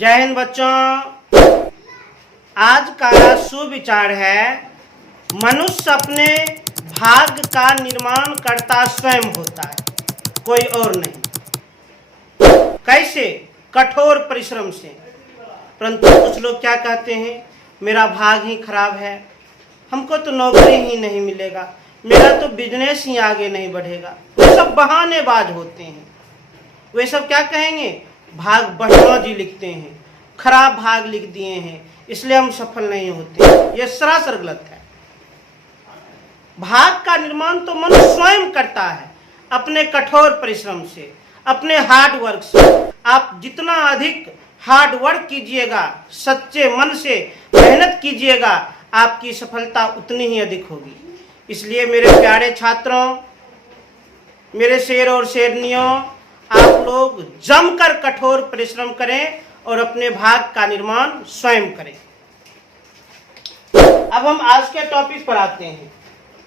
जय हिंद बच्चों। आज का सुविचार है, मनुष्य अपने भाग्य का निर्माण करता स्वयं होता है, कोई और नहीं। कैसे? कठोर परिश्रम से। परंतु कुछ लोग क्या कहते हैं, मेरा भाग्य ही खराब है, हमको तो नौकरी ही नहीं मिलेगा, मेरा तो बिजनेस ही आगे नहीं बढ़ेगा। वे सब बहानेबाज होते हैं। वे सब क्या कहेंगे, भाग बढ़िया जी लिखते हैं, खराब भाग लिख दिए हैं, इसलिए हम सफल नहीं होते। यह सरासर गलत है। भाग का निर्माण तो मनुष्य स्वयं करता है, अपने कठोर परिश्रम से, अपने हार्ड वर्क से। आप जितना अधिक हार्ड वर्क कीजिएगा, सच्चे मन से मेहनत कीजिएगा, आपकी सफलता उतनी ही अधिक होगी। इसलिए मेरे प्यारे छात्रों, मेरे शेर और शेरनियों, आप लोग जमकर कठोर परिश्रम करें और अपने भाग्य का निर्माण स्वयं करें। अब हम आज के टॉपिक पर आते हैं।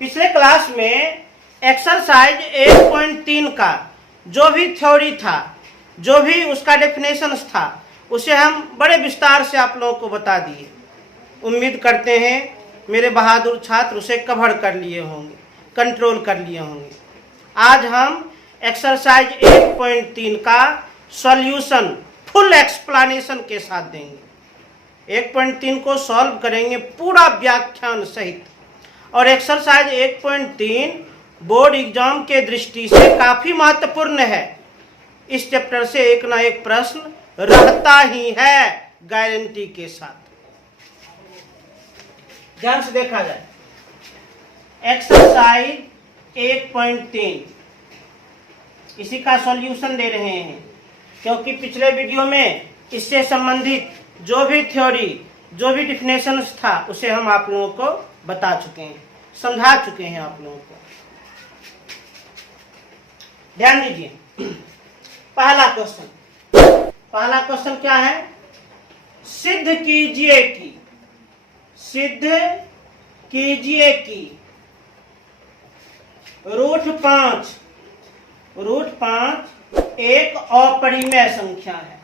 पिछले क्लास में एक्सरसाइज 1.3 का जो भी थ्योरी था, जो भी उसका डेफिनेशन था, उसे हम बड़े विस्तार से आप लोगों को बता दिए। उम्मीद करते हैं मेरे बहादुर छात्र उसे कवर कर लिए होंगे, कंट्रोल कर लिए होंगे। आज हम एक्सरसाइज 1.3 का सॉल्यूशन फुल एक्सप्लेनेशन के साथ देंगे। 1.3 को सॉल्व करेंगे पूरा व्याख्यान सहित। और एक्सरसाइज 1.3 बोर्ड एग्जाम के दृष्टि से काफी महत्वपूर्ण है। इस चैप्टर से एक ना एक प्रश्न रहता ही है, गारंटी के साथ। ध्यान से देखा जाए, एक्सरसाइज 1.3 इसी का सॉल्यूशन दे रहे हैं, क्योंकि पिछले वीडियो में इससे संबंधित जो भी थ्योरी, जो भी डिफिनेशन था, उसे हम आप लोगों को बता चुके हैं, समझा चुके हैं आप लोगों को। ध्यान दीजिए, पहला क्वेश्चन क्या है? सिद्ध कीजिए कि रूट 5 एक अपरिमेय संख्या है।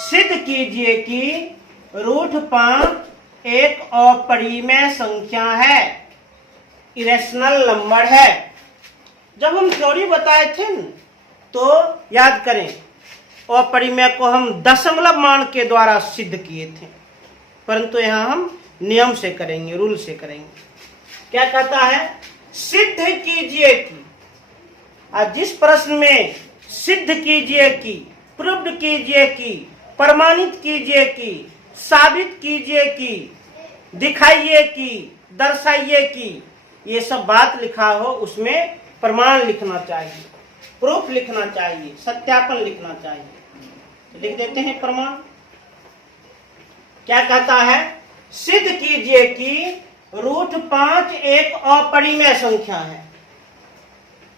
सिद्ध कीजिए कि रूट 5 एक अपरिमेय संख्या है, इरेशनल नंबर है। जब हम थ्योरी बताए थे न, तो याद करें, अपरिमेय को हम दशमलव मान के द्वारा सिद्ध किए थे, परंतु यहाँ हम नियम से करेंगे, रूल से करेंगे। क्या कहता है? सिद्ध कीजिए कि। आज जिस प्रश्न में सिद्ध कीजिए कि, प्रूव्ड कीजिए कि, प्रमाणित कीजिए कि, साबित कीजिए कि, दिखाइए कि, दर्शाइए कि, ये सब बात लिखा हो, उसमें प्रमाण लिखना चाहिए, प्रूफ लिखना चाहिए, सत्यापन लिखना चाहिए। तो लिख देते हैं प्रमाण। क्या कहता है? सिद्ध कीजिए कि रूट 5 एक अपरिमेय संख्या है।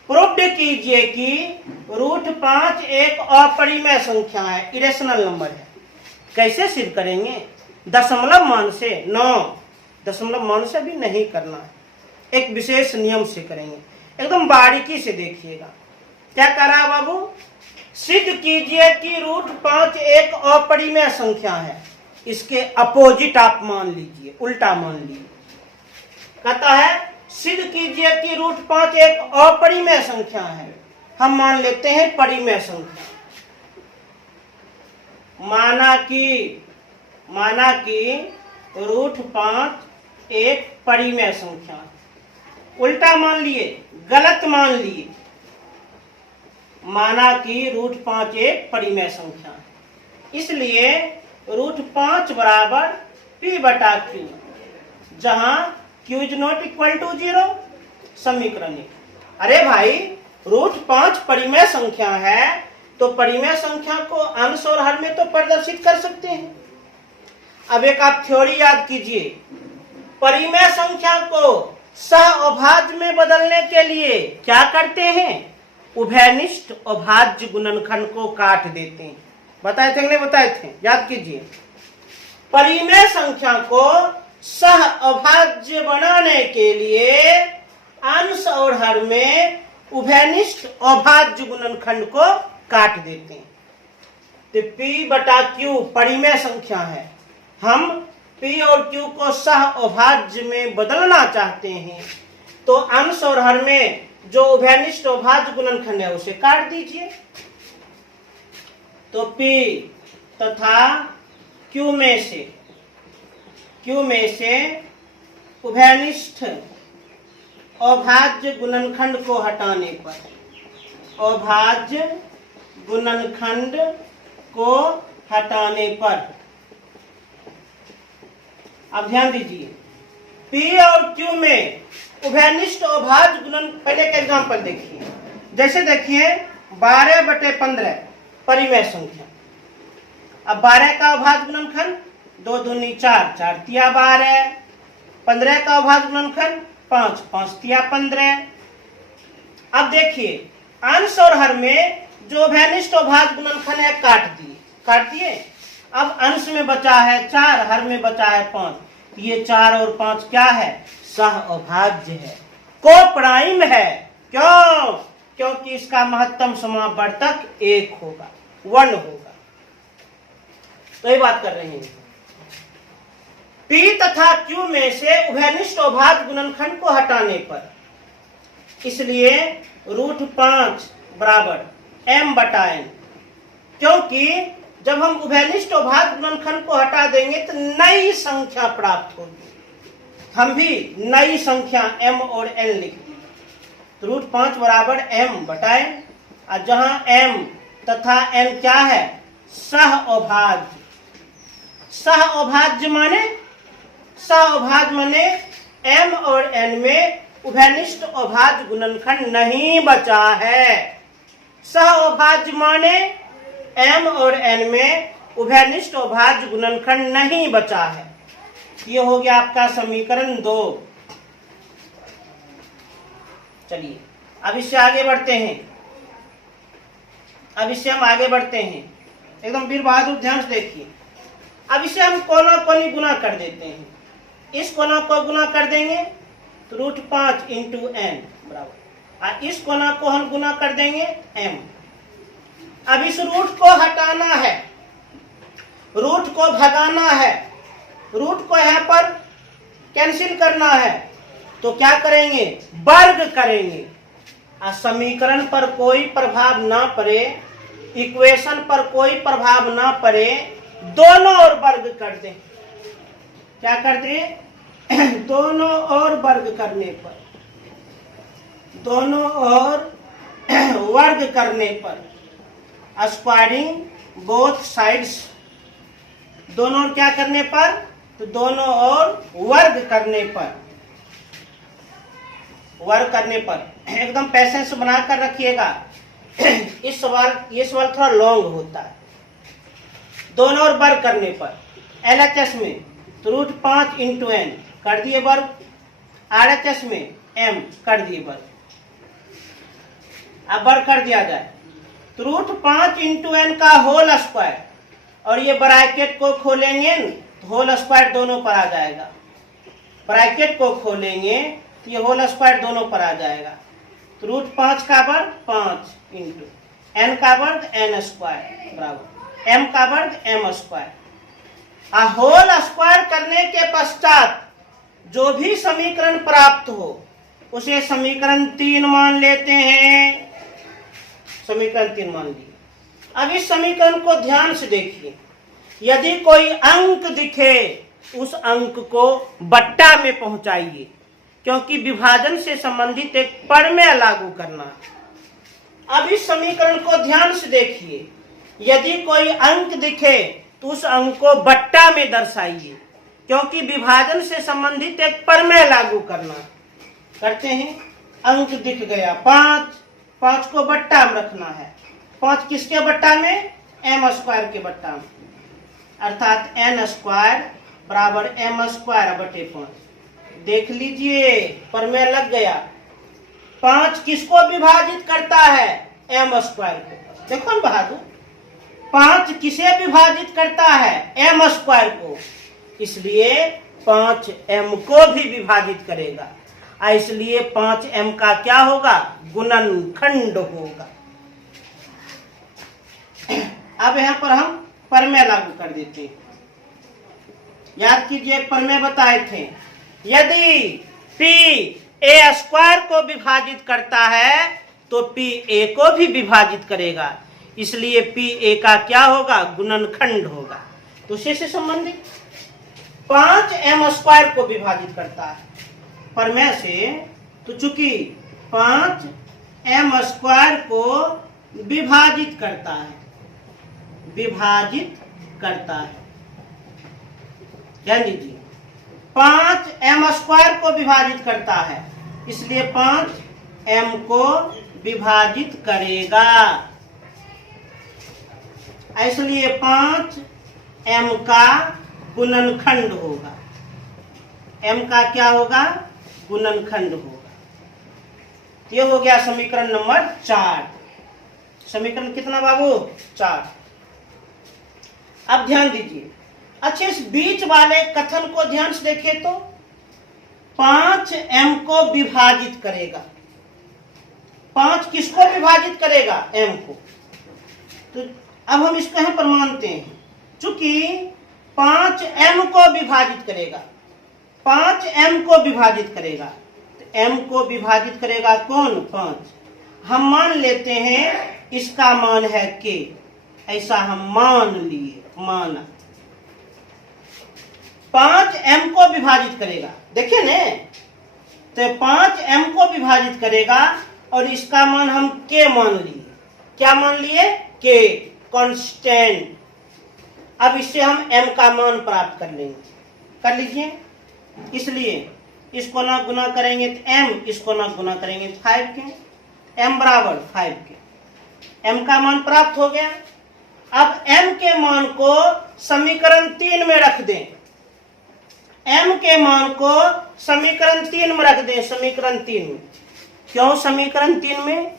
प्रूव्ड कीजिए कि रूट 5 एक अपरिमेय संख्या है, इरेशनल नंबर है। कैसे सिद्ध करेंगे? दशमलव मान से? 9 दशमलव मान से भी नहीं करना है, एक विशेष नियम से करेंगे। एकदम बारीकी से देखिएगा। क्या कह रहा है बाबू? सिद्ध कीजिए कि रूट 5 एक अपरिमेय संख्या है। इसके अपोजिट आप मान लीजिए, उल्टा मान लीजिए। कहता है सिद्ध कीजिए कि रूट 5 एक अपरिमेय संख्या है। हम मान लेते हैं परिमेय संख्या। माना कि रूट 5 एक परिमेय संख्या है। उल्टा मान लिए, गलत मान लिए। माना कि रूट 5 एक परिमेय संख्या है, इसलिए रूट 5 बराबर P/Q, जहां Q is not equal to 0। समीकरण। अरे भाई, रूट 5 परिमेय संख्या है, तो परिमेय संख्या को अंश और हर में तो प्रदर्शित कर सकते हैं। अब एक आप थ्योरी याद कीजिए, परिमेय संख्या को सहअभाज्य में बदलने के लिए क्या करते हैं? उभयनिष्ठ अभाज्य गुणनखंड को काट देते हैं। बताए थे कि नहीं बताए थे? याद कीजिए, परिमेय संख्या को सहअभाज्य बनाने के लिए अंश और हर में उभयनिष्ठ अभाज्य गुणनखंड को काट देते हैं। तो P बटा Q परिमेय संख्या है। हम P और Q को सह अभाज्य में बदलना चाहते हैं, तो अंश और हर में जो उभयनिष्ठ अभाज्य गुणनखंड है उसे काट दीजिए। तो P तथा Q में से उभयनिष्ठ अभाज्य गुणनखंड को हटाने पर, अभाज्य गुणनखंड को हटाने पर, अब ध्यान दीजिए, P और Q में उभयनिष्ठ अभाज्य गुणन, पहले का एग्जाम्पल देखिए। जैसे देखिए 12/15 परिमेय संख्या। अब 12 का अभाज्य गुणनखंड 2 दूनी 4, 4 तिया 12। 15 का अभाज्य गुणनखंड 5, 5 तिया 15। अब देखिए अंश और हर में जो उभयनिष्ठ अभाज्य गुणनखंड है काट दिए। अब अंश में बचा है 4, हर में बचा है 5। ये 4 और 5 क्या है? सह अभाज्य है, कोप्राइम है। क्यों? क्योंकि इसका महत्तम समावर्तक 1 होगा, 1 होगा। तो ये बात कर रहे हैं। P तथा Q में से उभयनिष्ठ अभाज्य गुणनखंड को हटाने पर, इसलिए √5 बराबर m बटा n, क्योंकि जब हम उभयनिष्ठ अभाज्य गुणनखंड को हटा देंगे तो नई संख्या प्राप्त होगी। हम भी नई संख्या m और n लिख देंगे। तो √5 बराबर m बटा n, और जहां m तथा n क्या है? सह अभाज्य। सह अभाज्य माने m और n में उभयनिष्ठ अभाज्य गुणनखंड नहीं बचा है। सह अभाज्य माने m और n में उभयनिष्ठ अभाज्य गुणनखंड नहीं बचा है। ये हो गया आपका समीकरण 2। चलिए अब इससे आगे बढ़ते हैं। एकदम वीर बहादुर ध्यान से देखिए। अब इसे हम कोना कोनी गुना कर देते हैं। इस कोना को गुना कर देंगे तो √5 इंटू n बराबर, और इस कोना को हम गुना कर देंगे m। अब इस रूट को हटाना है, रूट को भगाना है, रूट को यहाँ पर कैंसिल करना है, तो क्या करेंगे? वर्ग करेंगे। और समीकरण पर कोई प्रभाव ना पड़े, इक्वेशन पर कोई प्रभाव ना पड़े, दोनों ओर वर्ग कर दें। क्या कर दें? दोनों ओर वर्ग करने पर, दोनों ओर वर्ग करने पर, स्क्वायरिंग बोथ साइड्स, दोनों ओर क्या करने पर? तो दोनों ओर वर्ग करने पर, एकदम पैसेंस बनाकर रखिएगा। ये सवाल थोड़ा लॉन्ग होता है। दोनों ओर वर्ग करने पर LHS में तो √5 इंटू n कर दिए वर्ग, RHS में m कर दिए वर्ग। अब वर्ग कर दिया जाए तो √5 इंटू n का होल स्क्वायर, और ये ब्रैकेट को खोलेंगे तो होल स्क्वायर दोनों पर आ जाएगा। ब्रैकेट को खोलेंगे तो ये होल स्क्वायर दोनों पर आ जाएगा। तो √5 का वर्ग 5 इंटू n का वर्ग n स्क्वायर बराबर m का वर्ग m स्क्वायर। होल स्क्वायर करने के पश्चात जो भी समीकरण प्राप्त हो उसे समीकरण 3 मान लेते हैं। समीकरण 3 मान लिए। अब इस समीकरण को ध्यान से देखिए। यदि कोई अंक दिखे उस अंक को बट्टा में पहुंचाइए, क्योंकि विभाजन से संबंधित एक प्रमेय लागू करना है। अब इस समीकरण को ध्यान से देखिए। यदि कोई अंक दिखे तो उस अंक को बट्टा में दर्शाइए, क्योंकि विभाजन से संबंधित एक प्रमेय लागू करना है। करते हैं। अंक दिख गया 5, 5 को बट्टा में रखना है। 5 किसके बट्टा में? m स्क्वायर के बट्टा में, अर्थात n स्क्वायर बराबर m स्क्वायर बटे 5। देख लीजिए प्रमेय लग गया। 5 किसको विभाजित करता है? m स्क्वायर को। देखो न बहादुर, 5 किसे विभाजित करता है? m स्क्वायर को। इसलिए 5m को भी विभाजित करेगा, इसलिए 5m का क्या होगा? गुणनखंड होगा। अब यहाँ पर हम प्रमेय लागू कर देते हैं। याद कीजिए, प्रमेय बताए थे, यदि पी ए स्क्वायर को विभाजित करता है तो पी ए को भी विभाजित करेगा, इसलिए पी ए का क्या होगा, गुणनखंड होगा। तो उसी से संबंधित 5m स्क्वायर को विभाजित करता है प्रमेय से, तो चूंकि 5m स्क्वायर को विभाजित करता है, विभाजित करता है, ध्यान दीजिए, 5m स्क्वायर को विभाजित करता है, इसलिए 5m को विभाजित करेगा, इसलिए 5m का गुणनखंड होगा। m का क्या होगा, गुणनखंड होगा। ये हो गया समीकरण नंबर 4। समीकरण कितना बाबू, 4। अब ध्यान दीजिए, अच्छा इस बीच वाले कथन को ध्यान से देखिए तो 5m को विभाजित करेगा। 5 किसको विभाजित करेगा, m को। तो अब हम इसको यहां पर मानते हैं, चूंकि 5m को विभाजित करेगा, 5m को विभाजित करेगा, तो m को विभाजित करेगा कौन, 5। हम मान लेते हैं इसका मान है k, ऐसा हम मान लिए, माना 5m को विभाजित करेगा, देखिए ने, तो 5m को विभाजित करेगा और इसका मान हम k मान लिए। क्या मान लिए, k कांस्टेंट। अब इससे हम m का मान प्राप्त कर लेंगे, कर लीजिए। इसलिए इसको ना गुना करेंगे तो m, इसको ना गुना करेंगे तो 5 के, m बराबर 5 के, m का मान प्राप्त हो गया। अब m के मान को समीकरण 3 में रख दें, m के मान को समीकरण 3 में रख दें, समीकरण 3 में। क्यों समीकरण 3 में,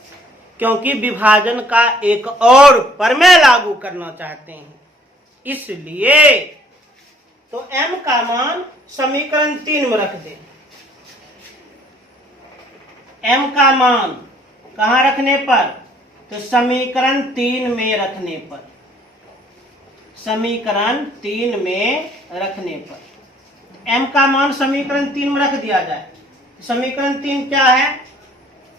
क्योंकि विभाजन का एक और प्रमेय लागू करना चाहते हैं, इसलिए तो m का मान समीकरण 3 में रख दें। m का मान कहां रखने पर, तो समीकरण 3 में रखने पर, समीकरण 3 में रखने पर m का मान समीकरण 3 में रख दिया जाए। समीकरण 3 क्या है,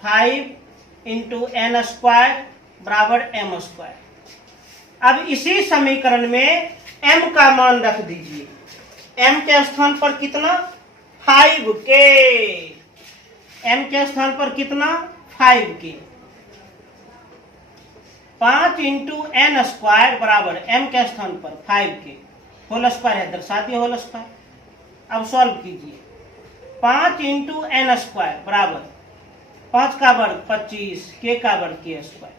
5 इंटू n स्क्वायर बराबर m स्क्वायर। अब इसी समीकरण में m का मान रख दीजिए, m के स्थान पर कितना, 5k, m के स्थान पर कितना, 5k। 5 इंटू n स्क्वायर बराबर m के स्थान पर 5k, होल स्क्वायर है, दर्शा दिए होल स्क्वायर। अब सॉल्व कीजिए, 5 इंटू n स्क्वायर बराबर 5 का वर्ग 25, k का वर्ग k स्क्वायर।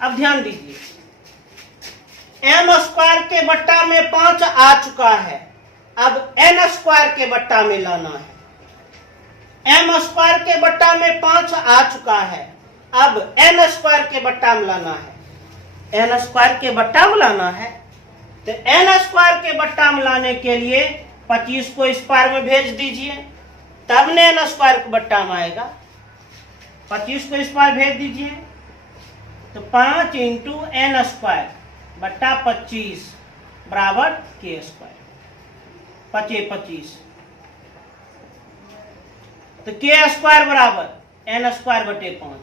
अब ध्यान दीजिए, m स्क्वायर के बट्टा में 5 आ चुका है, अब n स्क्वायर के बट्टा में लाना है। m स्क्वायर के बट्टा में 5 आ चुका है, अब n स्क्वायर के बट्टा में लाना है। n स्क्वायर के बट्टा में लाना है, तो n स्क्वायर के बट्टा में लाने के लिए 25 को इस पार में भेज दीजिए, तब न n स्क्वायर के बट्टा में आएगा। 25 को इस पार भेज दीजिए, तो 5 इंटू n स्क्वायर बट्टा 25 बराबर k स्क्वायर, 25, तो k स्क्वायर बराबर n स्क्वायर बटे 5,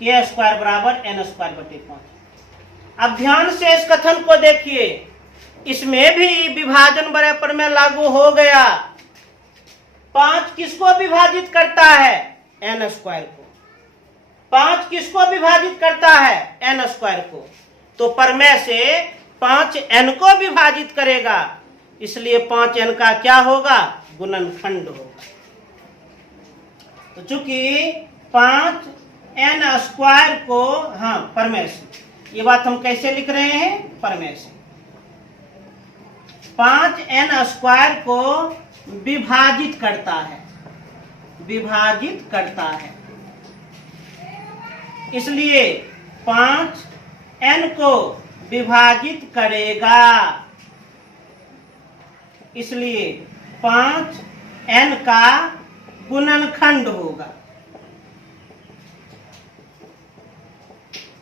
k स्क्वायर बराबर n स्क्वायर बटे 5। अब ध्यान से इस कथन को देखिए, इसमें भी विभाजन बड़े प्रमेय लागू हो गया। 5 किसको विभाजित करता है, n स्क्वायर को। 5 किसको विभाजित करता है, n स्क्वायर को। तो प्रमेय से 5n को विभाजित करेगा, इसलिए 5n का क्या होगा, गुणनखंड होगा। तो चूंकि 5n स्क्वायर को, हाँ प्रमेय से, ये बात हम कैसे लिख रहे हैं, प्रमेय से 5n स्क्वायर को विभाजित करता है, विभाजित करता है, इसलिए 5n को विभाजित करेगा, इसलिए 5n का गुणनखंड होगा।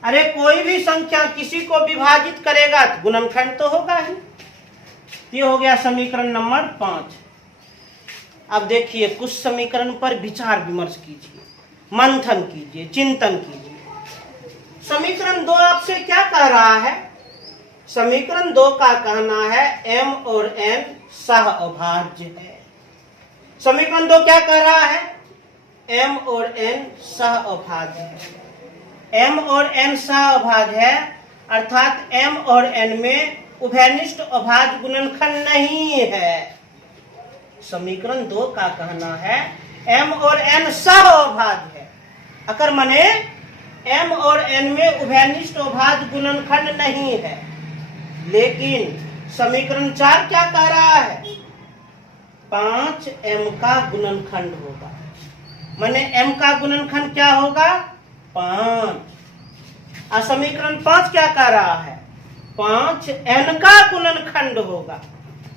अरे कोई भी संख्या किसी को विभाजित करेगा तो गुणनखंड तो होगा ही। ये हो गया समीकरण नंबर 5। अब देखिए कुछ समीकरण पर विचार विमर्श कीजिए, मंथन कीजिए, चिंतन कीजिए। समीकरण 2 आपसे क्या कह रहा है? समीकरण 2 का कहना है m और n सह अभाज्य है। समीकरण 2 क्या कह रहा है? m और n सह अभाज्य है। m और n सह अभाज्य है अर्थात m और n में उभयनिष्ठ अभाज्य गुणनखंड नहीं है। समीकरण 2 का कहना है m और n सह अभाज्य है। अगर माने m और n में उभयनिष्ठ अभाज्य गुणनखंड नहीं है। लेकिन समीकरण 4 क्या कह रहा है? 5m का गुणनखंड होगा। माने m का गुणनखंड क्या होगा? 5। और समीकरण 5 क्या कह रहा है? 5n का गुणनखंड होगा।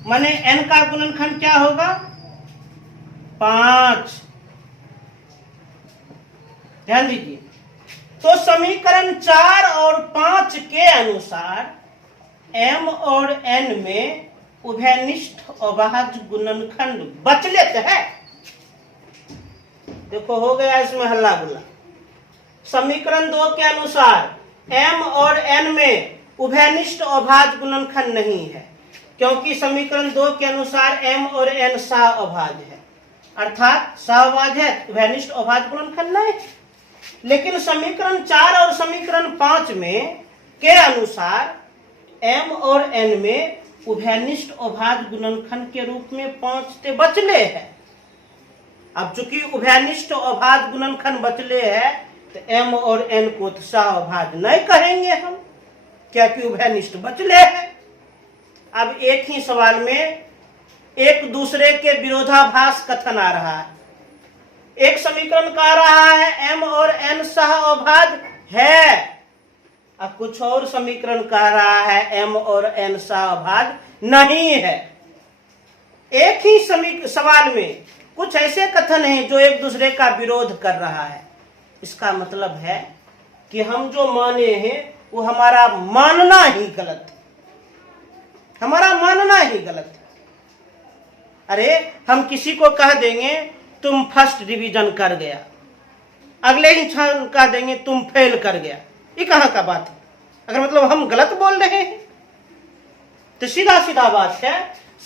माने n का गुणनखंड क्या होगा? 5। ध्यान दीजिए। तो समीकरण 4 और 5 के अनुसार m और n में उभयनिष्ठ अभाज्य गुणनखंड बचलित है। देखो हो गया इसमें हल्ला गुल्ला। समीकरण 2 के अनुसार m और n में उभयनिष्ठ अभाज्य गुणनखंड नहीं है, क्योंकि समीकरण 2 के अनुसार m और n सह अभाज्य है, अर्थात सह अभाज्य है, उभयनिष्ठ अभाज्य गुणनखंड नहीं। लेकिन समीकरण 4 और समीकरण 5 में के अनुसार m और n में उभयनिष्ठ अभाज्य गुणनखंड के रूप में 5 ते बचले है। अब चूंकि उभयनिष्ठ अभाज्य गुणनखंड बचले है तो m और n को तो सह अभाज्य नहीं कहेंगे हम, क्योंकि उभयनिष्ठ बचले है। अब एक ही सवाल में एक दूसरे के विरोधाभास कथन आ रहा है। एक समीकरण कह रहा है m और n सह अभाज्य है, अब कुछ और समीकरण कह रहा है m और n सह अभाज्य नहीं है। एक ही सवाल में कुछ ऐसे कथन हैं जो एक दूसरे का विरोध कर रहा है। इसका मतलब है कि हम जो माने हैं वो हमारा मानना ही गलत है, हमारा मानना ही गलत है। अरे हम किसी को कह देंगे तुम फर्स्ट डिवीजन कर गया, अगले ही क्षण कह देंगे तुम फेल कर गया, ये कहाँ का बात है? अगर मतलब हम गलत बोल रहे हैं तो सीधा सीधा बात है।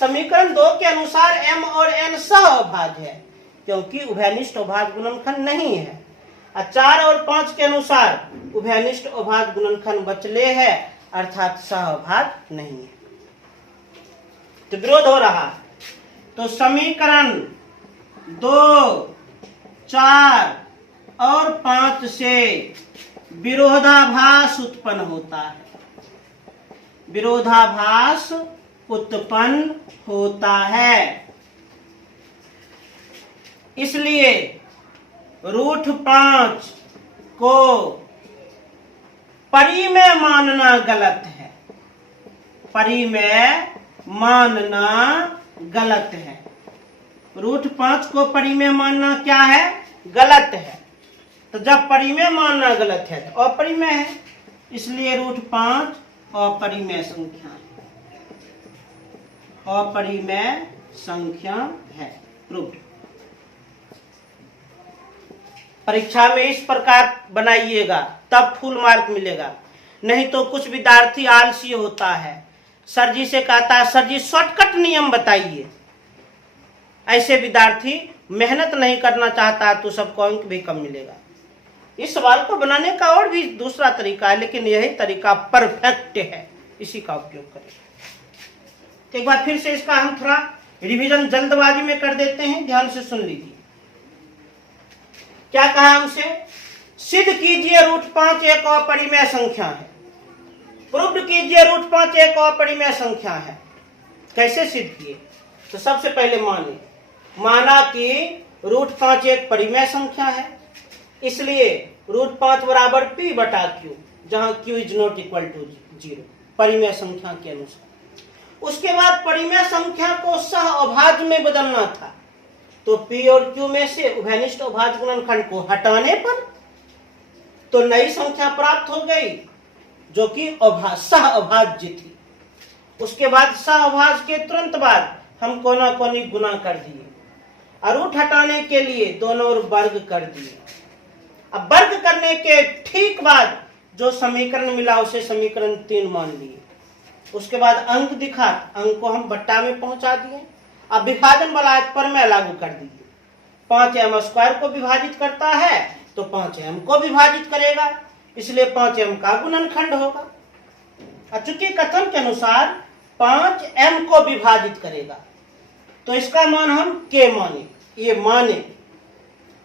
समीकरण 2 के अनुसार m और n सह अभाज्य है, क्योंकि उभयनिष्ठ अभाज्य गुणनखंड नहीं है। 4 और 5 के अनुसार उभयनिष्ठ अभाज्य गुणनखंड बचले है, अर्थात सह अभाज्य नहीं है। तो विरोध हो रहा है। तो समीकरण 2, 4 और 5 से विरोधाभास उत्पन्न होता है, विरोधाभास उत्पन्न होता है। इसलिए √5 को परिमेय मानना गलत है, परिमेय मानना गलत है। √5 को परिमेय मानना क्या है? गलत है। तो जब परिमेय मानना गलत है तो अपरिमेय है, इसलिए √5 अपरिमेय संख्या है, अपरिमेय संख्या है। प्रूव्ड। परीक्षा में इस प्रकार बनाइएगा तब फुल मार्क मिलेगा, नहीं तो कुछ विद्यार्थी आलसी होता है, सर जी से कहता है सर जी शॉर्टकट नियम बताइए। ऐसे विद्यार्थी मेहनत नहीं करना चाहता तो सबको अंक भी कम मिलेगा। इस सवाल को बनाने का और भी दूसरा तरीका है, लेकिन यही तरीका परफेक्ट है, इसी का उपयोग करें। तो एक बार फिर से इसका हम थोड़ा रिवीजन जल्दबाजी में कर देते हैं, ध्यान से सुन लीजिए। क्या कहा हमसे? सिद्ध कीजिए √5 एक अपरिमेय संख्या है। प्रूव्ड कीजिए √5 एक अपरिमेय संख्या है। कैसे सिद्ध किए? तो सबसे पहले माना कि √5 एक परिमेय संख्या है, इसलिए √5 बराबर p बटा q, जहां q is not equal to 0, परिमेय संख्या के अनुसार। उसके बाद परिमेय संख्या को सह अभाज्य में बदलना था, तो p और q में से उभयनिष्ठ अभाज्य गुणनखंड को हटाने पर तो नई संख्या प्राप्त हो गई जो कि सह अभाज्य थी। उसके बाद सह अभाज्य के तुरंत बाद हम कोना कोनी गुना कर दिए और रूट हटाने के लिए दोनों ओर वर्ग कर दिए। अब वर्ग करने के ठीक बाद जो समीकरण मिला उसे समीकरण 3 मान लिए। उसके बाद अंक दिखा, अंक को हम बट्टा में पहुंचा दिए। अब विभाजन वाला प्रमेय लागू कर दीजिए। 5m² को विभाजित करता है तो 5m को विभाजित करेगा, इसलिए 5m का गुणनखंड होगा। चूंकि कथन के अनुसार 5m को विभाजित करेगा तो इसका मान हम k माने, ये माने।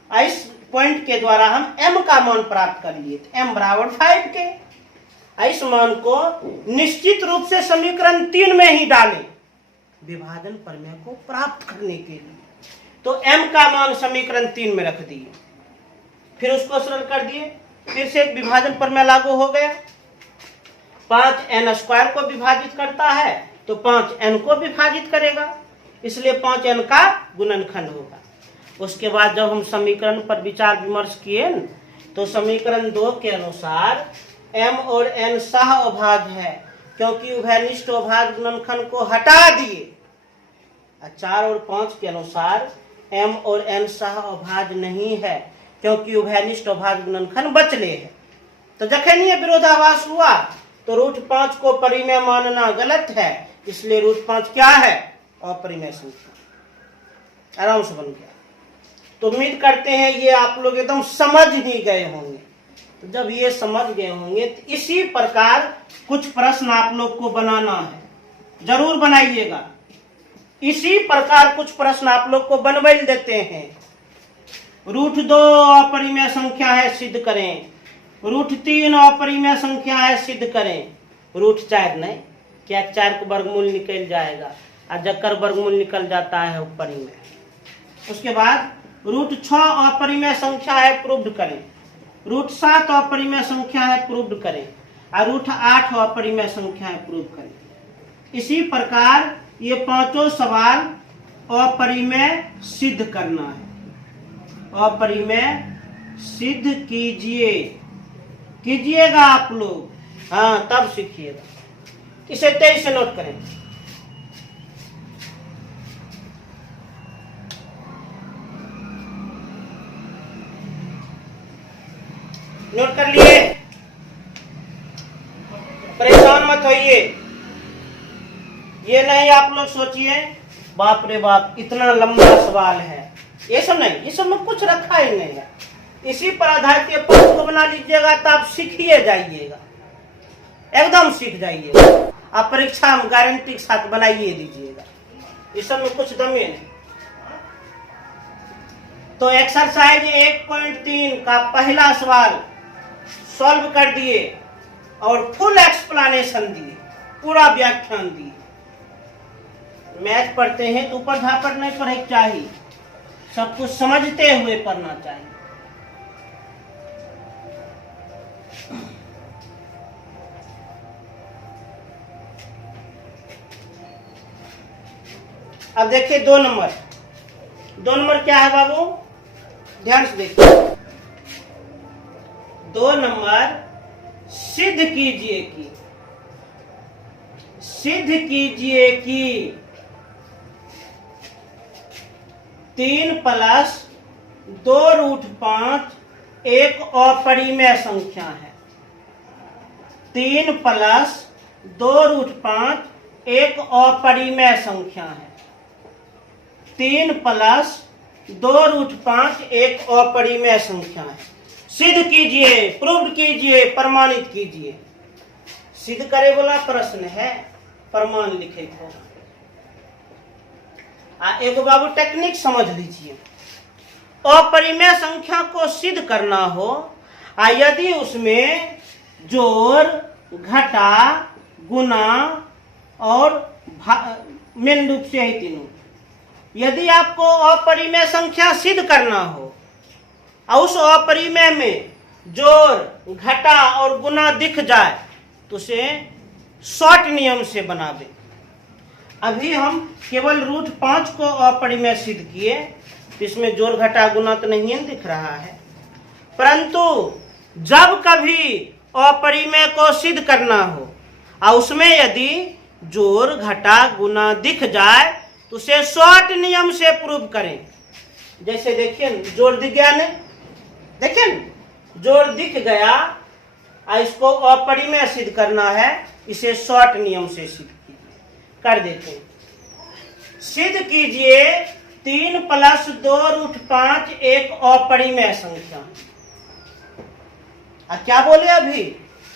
इस पॉइंट के द्वारा हम m का मान प्राप्त कर लिए थे, m बराबर 5k। इस मान को निश्चित रूप से समीकरण 3 में ही डालें विभाजन प्रमेय को प्राप्त करने के लिए। तो m का मान समीकरण 3 में रख दिए, फिर उसको सरल कर दिए, फिर से एक विभाजन प्रमेय लागू हो गया। 5n² को विभाजित करता है तो 5n को विभाजित करेगा, इसलिए 5n का गुणनखंड होगा। उसके बाद जब हम समीकरण पर विचार विमर्श किए तो समीकरण 2 के अनुसार m और n सह अभाज्य है, क्योंकि उभयनिष्ठ अभाज्य गुणनखंड को हटा दिए। 4 और 5 के अनुसार m और n सह अभाज्य नहीं है, क्योंकि उभयनिष्ठ अभाज्य गुणनखंड बचले है। तो जखन ये विरोधाभास हुआ तो रूट 5 को परिमेय मानना गलत है, इसलिए रूट 5 क्या है? अपरिमेय संख्या। आराम से बन गया। तो उम्मीद करते हैं ये आप लोग एकदम समझ ही गए होंगे। तो जब ये समझ गए होंगे तो इसी प्रकार कुछ प्रश्न आप लोग को बनाना है, जरूर बनाइएगा। इसी प्रकार कुछ प्रश्न आप लोग को बनवा देते हैं। रूट 2 अपरिमेय संख्या है, सिद्ध करें। रूट 3 अपरिमेय संख्या है, सिद्ध करें। रूट 4 नहीं, क्या 4 का वर्गमूल निकल जाएगा और जकर वर्गमूल निकल जाता है अपरिमेय। उसके बाद रूट 6 अपरिमेय संख्या है, प्रूव्ड करें। रूट 7 अपरिमेय संख्या है, प्रूव्ड करें। और रूट 8 अपरिमेय संख्या है, प्रूव करें। इसी प्रकार ये पांचों सवाल अपरिमेय सिद्ध करना है। अपरिमेय सिद्ध कीजिएगा आप लोग, हाँ तब सीखिएगा। इसे 23 से नोट करें। नोट कर लिए? परेशान मत होइए। ये नहीं आप लोग सोचिए बाप रे बाप इतना लंबा सवाल है, ये सब नहीं, ये सब में कुछ रखा ही नहीं है। इसी पर आधारित ये प्रश्न को बना लीजिएगा तो आप सीखिए जाइएगा, एकदम सीख जाइएगा। आप परीक्षा में गारंटी के साथ बनाइए दीजिएगा, इस सब में कुछ दम ही नहीं। तो एक्सरसाइज 1.3 का पहला सवाल सॉल्व कर दिए और फुल एक्सप्लेनेशन दिए, पूरा व्याख्यान दिए। मैथ पढ़ते हैं तो ऊपर झापड़ नहीं पढ़े चाहिए, सब कुछ समझते हुए पढ़ना चाहिए। अब देखिए 2 नंबर। 2 नंबर क्या है बाबू? ध्यान से देखिए। 2 नंबर सिद्ध कीजिए कि 3 + 2√5 एक अपरिमेय संख्या है। 3 + 2√5 एक अपरिमेय संख्या है। 3 + 2√5 एक अपरिमेय संख्या है। सिद्ध कीजिए, प्रूव कीजिए, प्रमाणित कीजिए। सिद्ध करे वाला प्रश्न है, प्रमाण लिखे को। एक बाबू टेक्निक समझ लीजिए। अपरिमेय संख्या को सिद्ध करना हो, यदि उसमें जोड़, घटा, गुना और मेन रूप से ही तीनों, यदि आपको अपरिमेय संख्या सिद्ध करना हो और उस अपरिमेय में जोड़, घटा और गुना दिख जाए तो उसे शॉर्ट नियम से बनावे। अभी हम केवल √5 को अपरिमेय सिद्ध किए, इसमें जोड़, घटा, गुना तो नहीं दिख रहा है, परंतु जब कभी अपरिमेय को सिद्ध करना हो और उसमें यदि जोड़ घटा गुना दिख जाए तो उसे शॉर्ट नियम से प्रूव करें। जैसे देखिए जोड़ दिख गया नहीं, देखिए जोड़ दिख गया और इसको अपरिमेय सिद्ध करना है, इसे शॉर्ट नियम से सिद्ध कीजिए। कर देते हैं, सिद्ध कीजिए 3 + 2√5 एक अपरिमेय संख्या। क्या बोले अभी,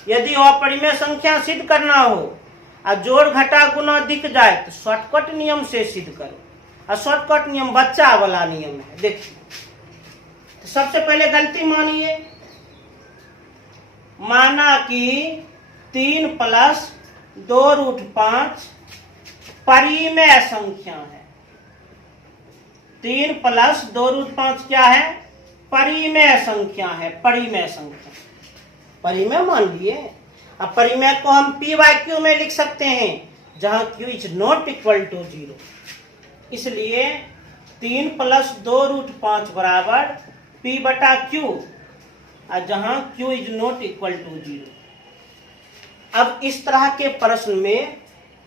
यदि अपरिमेय संख्या सिद्ध करना हो और जोड़ घटा गुना दिख जाए तो शॉर्टकट नियम से सिद्ध करो। और शॉर्टकट नियम बच्चा वाला नियम है। देखिए तो सबसे पहले गलती मानिए, माना कि 3 + 2√5 परिमेय संख्या है। 3 + 2√5 क्या है, परिमेय संख्या है। परिमेय संख्या परिमेय मान लिए। अब परिमेय को हम p/q में लिख सकते हैं जहां q is not equal to 0। इसलिए 3 + 2√5 बराबर p/q, और जहां q is not equal to 0। अब इस तरह के प्रश्न में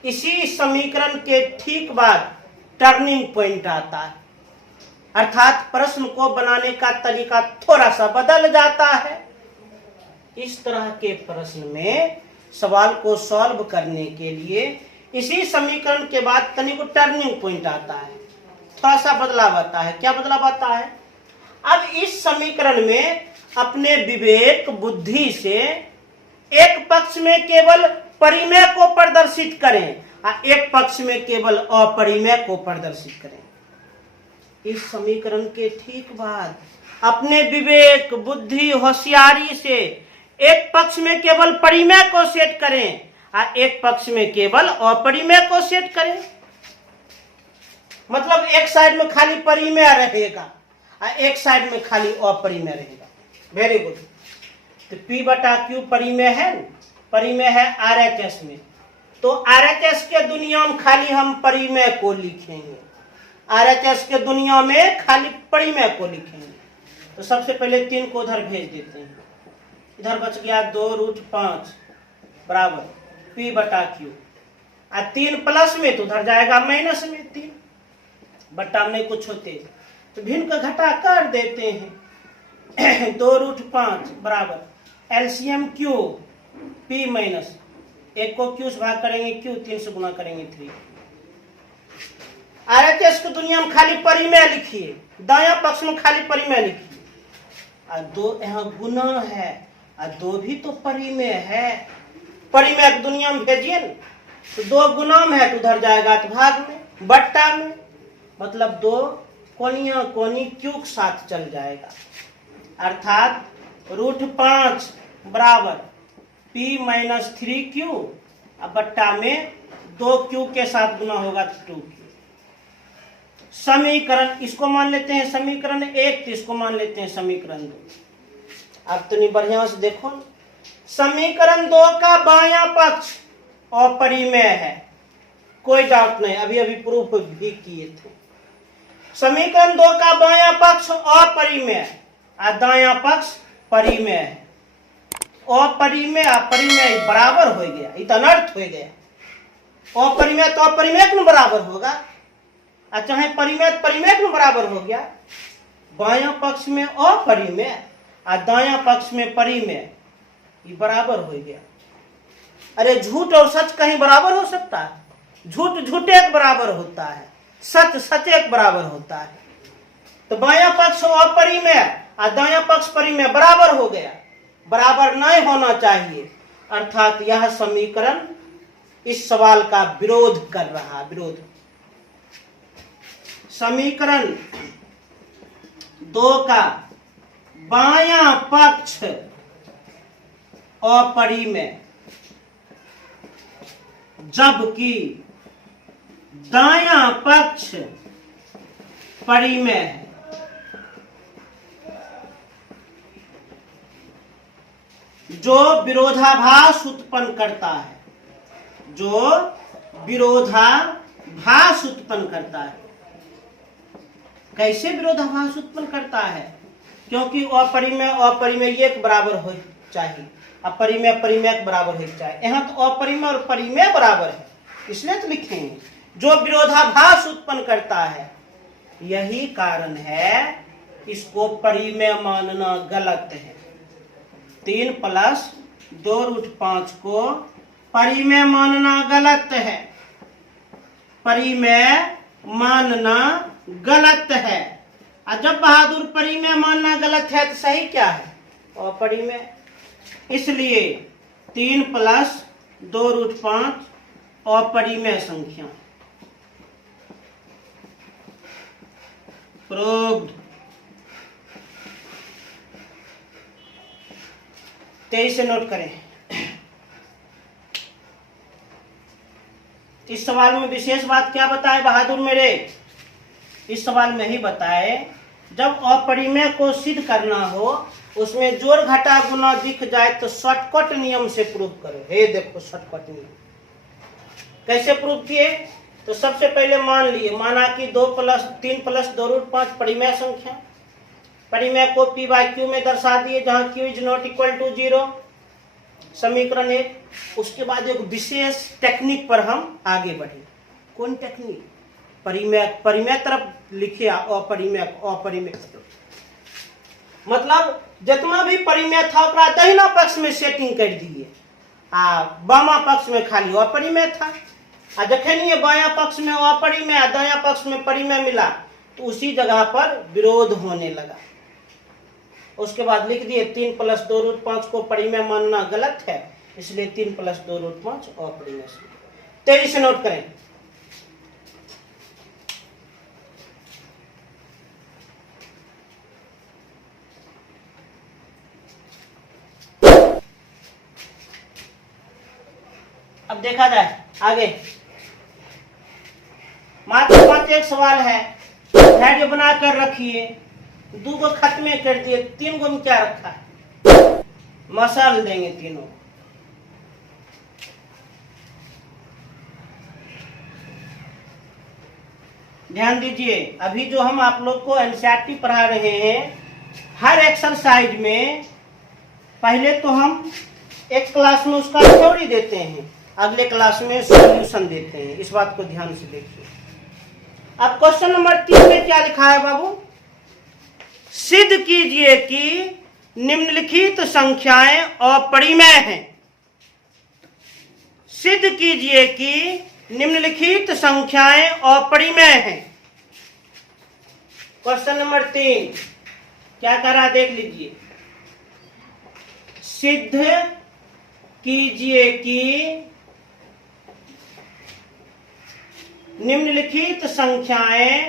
इसी समीकरण के ठीक बाद टर्निंग पॉइंट आता है, अर्थात प्रश्न को बनाने का तरीका थोड़ा सा बदल जाता है। इस तरह के प्रश्न में सवाल को सॉल्व करने के लिए इसी समीकरण के बाद तनिक टर्निंग पॉइंट आता है, थोड़ा सा बदलाव आता है। क्या बदलाव आता है, अब इस समीकरण में अपने विवेक बुद्धि से एक पक्ष में केवल परिमेय को प्रदर्शित करें और एक पक्ष में केवल अपरिमेय को प्रदर्शित करें। इस समीकरण के ठीक बाद अपने विवेक बुद्धि होशियारी से एक पक्ष में केवल परिमेय को सेट करें और एक पक्ष में केवल अपरिमेय को सेट करें। मतलब एक साइड में खाली परिमेय रहेगा और एक साइड में खाली अपरिमेय रहेगा। Very good. तो p/q परिमेय है, परिमेय है RHS में, तो RHS के दुनिया में खाली हम परिमेय को लिखेंगे। RHS के दुनिया में खाली परिमेय को लिखेंगे। तो सबसे पहले 3 को उधर भेज देते हैं, इधर बच गया 2√5 बराबर p/q, और 3 प्लस में तो उधर जाएगा माइनस में 3 बट्टा में कुछ होते तो भिन्न का घटा कर देते हैं। 2√5 बराबर एलसीएम q p माइनस 1 को q से भाग करेंगे q, 3 से गुना करेंगे 3। RHS की दुनिया में खाली परिमेय लिखिए, दायां पक्ष में खाली परिमेय लिखिए, और 2 यहाँ गुना है और 2 भी तो परिमेय है। परिमेय की दुनिया में भेजिए न, तो 2 गुना में है तो उधर जाएगा तो भाग में बट्टा में, मतलब 2 कोनिया कोनी q के साथ चल जाएगा, अर्थात √5 बराबर p-3q और बट्टा में 2q के साथ गुना होगा तो 2q। समीकरण इसको मान लेते हैं समीकरण 1, तो इसको मान लेते हैं समीकरण 2। अब तो नहीं बढ़िया से देखो, समीकरण 2 का बायां पक्ष अपरिमेय है, कोई डाउट नहीं, अभी अभी प्रूफ भी किए थे। समीकरण 2 का बायां पक्ष अपरिमेय और दायां पक्ष परिमेय है। अपरिमेय अपरिमेय बराबर हो गया, इतना अनर्थ हो गया। अपरिमेय तो अपरिमेय में बराबर होगा, चाहे परिमेय परिमेय में बराबर हो गया। बायां पक्ष में अपरिमेय और दायां पक्ष में परिमेय, ये बराबर हो गया। अरे झूठ और सच कहीं बराबर हो सकता है? झूठ झूठे के बराबर होता है, सच सचे के बराबर होता है। तो बायां पक्ष अपरिमेय और दायां पक्ष परिमेय बराबर हो गया, बराबर नहीं होना चाहिए, अर्थात यह समीकरण इस सवाल का विरोध कर रहा है। विरोध समीकरण 2 का बायां पक्ष अपरिमेय जबकि दायां पक्ष परिमेय है। जो विरोधाभास उत्पन्न करता है, जो विरोधाभास उत्पन्न करता है। कैसे विरोधाभास उत्पन्न करता है? क्योंकि अपरिमेय अपरिमेय एक बराबर हो चाहिए, अपरिमेय परिमेय के बराबर हो चाहिए। यहाँ तो अपरिमेय और परिमेय बराबर है, इसलिए तो लिखेंगे। जो विरोधाभास उत्पन्न करता है, यही कारण है इसको परिमेय मानना गलत है। 3 + 2√5 को परिमेय मानना गलत है, परिमेय मानना गलत है। और जब बहादुर परिमेय मानना गलत है तो सही क्या है? अपरिमेय। इसलिए 3 + 2√5 अपरिमेय संख्या। प्रूव्ड। 23 से नोट करें। इस सवाल में विशेष बात क्या बताए बहादुर मेरे? इस सवाल में ही बताए, जब अपरिमेय को सिद्ध करना हो, उसमें जोड़ घटा गुना दिख जाए तो शॉर्टकट नियम से प्रूव करो। हे देखो शॉर्टकट नियम कैसे प्रूव किए? तो सबसे पहले मान लिए, माना कि 3 + 2√5 परिमेय संख्या। परिमेय को p/q में दर्शा दिए, जहां q ≠ 0। समीकरण 1। उसके बाद एक विशेष टेक्निक पर हम आगे बढ़े। कौन टेक्निक? परिमेय परिमेय तरफ लिखे, अपरिमेय अपरिमेय तरफ। मतलब जितना भी परिमेय था ओकरा दाहिना पक्ष में सेटिंग कर दिए, आ बामा पक्ष में खाली अपरिमेय था। आ जखन बाया पक्ष में अपरिमेय, दाया पक्ष में परिमेय मिला, तो उसी जगह पर विरोध होने लगा। उसके बाद लिख दिए 3 + 2√5 को परिमेय मानना गलत है, इसलिए 3 + 2√5 अपरिमेय। 23 से नोट करें। अब देखा जाए आगे। मात्र 5 एक सवाल है, धैर्य बना कर रखिए। 2 को खत्म कर दिए, 3 को में क्या रखा है? मसाल देंगे तीनों। ध्यान दीजिए, अभी जो हम आप लोग को एनसीईआरटी पढ़ा रहे हैं, हर एक्सरसाइज में पहले तो हम एक क्लास में उसका थ्योरी देते हैं, अगले क्लास में सॉल्यूशन देते हैं। इस बात को ध्यान से देखिए। अब क्वेश्चन नंबर 3 में क्या लिखा है बाबू? सिद्ध कीजिए कि निम्नलिखित संख्याएं अपरिमेय हैं। सिद्ध कीजिए कि निम्नलिखित संख्याएं अपरिमेय हैं। क्वेश्चन नंबर 3 क्या कर रहा देख लीजिए। सिद्ध कीजिए कि निम्नलिखित संख्याएं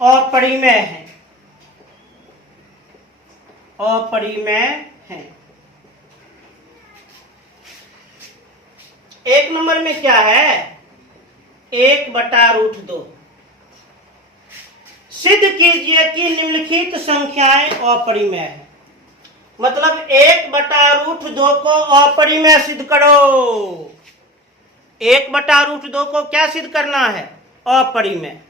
अपरिमेय हैं, अपरिमेय हैं। 1 नंबर में क्या है? 1/√2। सिद्ध कीजिए कि निम्नलिखित संख्याएं अपरिमेय हैं। मतलब 1/√2 को अपरिमेय सिद्ध करो। 1/√2 को क्या सिद्ध करना है? अपरिमेय।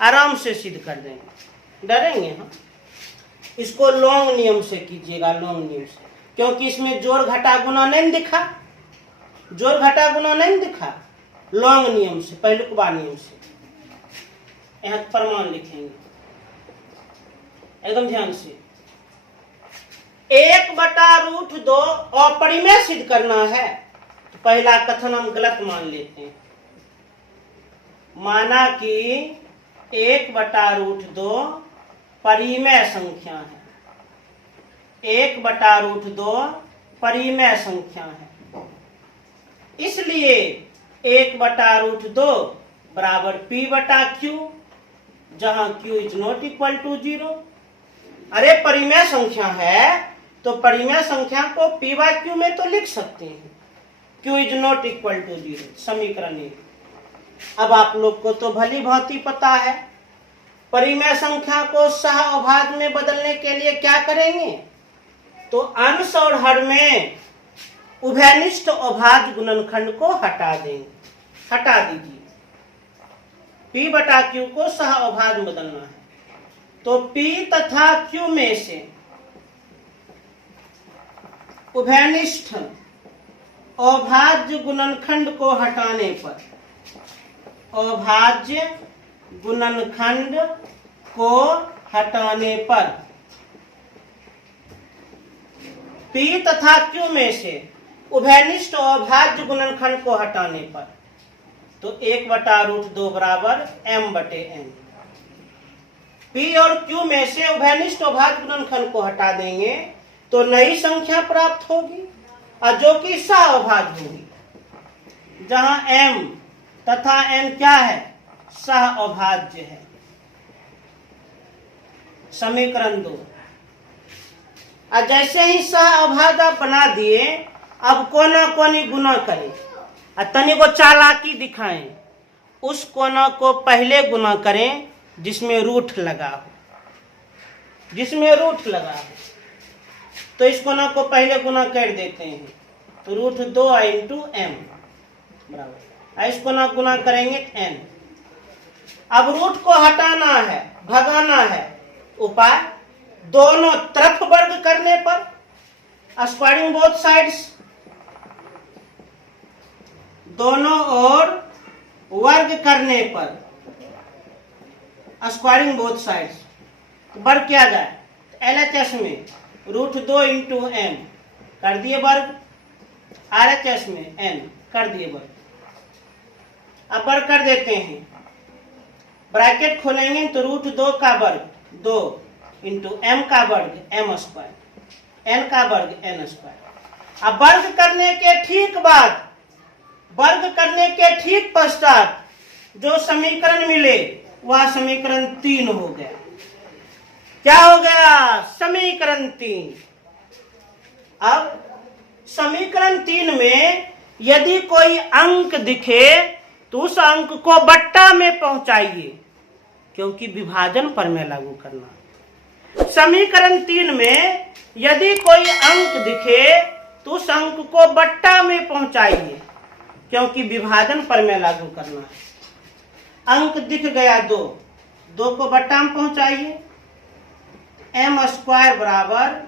आराम से सिद्ध कर देंगे, डरेंगे हम। इसको लॉन्ग नियम से कीजिएगा, लॉन्ग नियम से, क्योंकि इसमें जोड़ घटा गुना नहीं दिखा, जोड़ घटा गुना नहीं दिखा। लॉन्ग नियम से, पहलुकवा नियम से यहाँ प्रमाण लिखेंगे एकदम ध्यान से। 1/√2 अपरिमेय सिद्ध करना है, तो पहला कथन हम गलत मान लेते हैं। माना कि 1/√2 परिमेय संख्या है, 1/√2 परिमेय संख्या है। इसलिए 1/√2 बराबर p/q, जहां q ≠ 0। अरे परिमेय संख्या है तो परिमेय संख्या को p/q में तो लिख सकते हैं, q ≠ 0। समीकरण 1। अब आप लोग को तो भली भांति पता है, परिमेय संख्या को सह अभाज्य में बदलने के लिए क्या करेंगे? तो अंश और हर में उभयनिष्ठ अभाज्य गुणनखंड को हटा देंगे। हटा दीजिए। P बटा Q को सह अभाज्य में बदलना है। तो P तथा Q में से उभयनिष्ठ अभाज्य गुणनखंड को हटाने पर, अभाज्य गुणनखंड को हटाने पर P तथा Q में से उभयनिष्ठ अभाज्य गुणनखंड को हटाने पर, तो 1/√2 बराबर m बटे n। P और Q में से उभयनिष्ठ अभाज्य गुणनखंड को हटा देंगे तो नई संख्या प्राप्त होगी और जो कि सह अभाज्य होगी, जहां m तथा n क्या है, सह अभाज्य है। समीकरण 2। और जैसे ही सह अभाज्य बना दिए, अब कोना कोनी गुना करें और तनी को चालाकी दिखाएं। उस कोना को पहले गुना करें जिसमें रूट लगा हो, जिसमें रूट लगा हो। तो इस कोना को पहले गुना कर देते हैं, तो √2 × m बराबर, इस कोना गुना करेंगे n। अब रूट को हटाना है, भगाना है। उपाय, दोनों तरफ वर्ग करने पर, स्क्वायरिंग बोथ साइड्स, दोनों ओर वर्ग करने पर, स्क्वायरिंग बोथ साइड्स, वर्ग किया जाए। LHS में √2 × m कर दिए वर्ग, RHS में n कर दिए वर्ग। अब वर्ग कर देते हैं, ब्रैकेट खोलेंगे तो √2 का वर्ग 2 × m का वर्ग m², n का वर्ग n²। अब वर्ग करने के ठीक बाद, वर्ग करने के ठीक पश्चात जो समीकरण मिले वह समीकरण 3 हो गया। क्या हो गया, समीकरण 3। अब समीकरण 3 में यदि कोई अंक दिखे तो उस अंक को बट्टा में पहुंचाइए, क्योंकि विभाजन प्रमेय लागू करना। समीकरण 3 में यदि कोई अंक दिखे तो उस अंक को बट्टा में पहुंचाइए, क्योंकि विभाजन प्रमेय लागू करना है। अंक दिख गया 2, 2 को बट्टा में पहुंचाइए, m² बराबर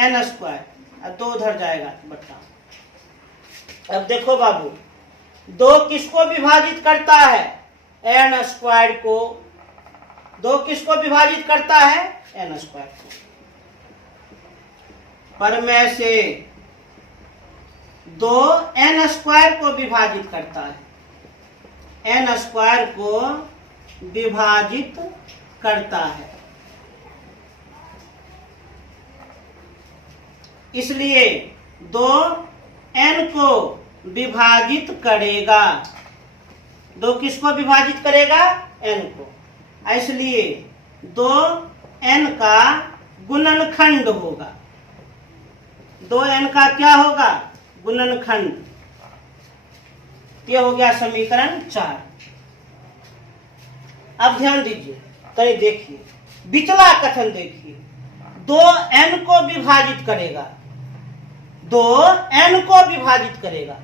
n², और 2 उधर जाएगा बट्टा। अब देखो बाबू, 2 किसको विभाजित करता है, n² को। 2 किसको विभाजित करता है, n² को। प्रमेय से 2 n² को विभाजित करता है, n² को विभाजित करता है। इसलिए 2 n को विभाजित करेगा। 2 किसको विभाजित करेगा, n को। इसलिए 2 n का गुणनखंड होगा। 2 n का क्या होगा, गुणनखंड। ये हो गया समीकरण 4। अब ध्यान दीजिए, कहीं देखिए, बिचला कथन देखिए। 2 n को विभाजित करेगा, 2 n को विभाजित करेगा।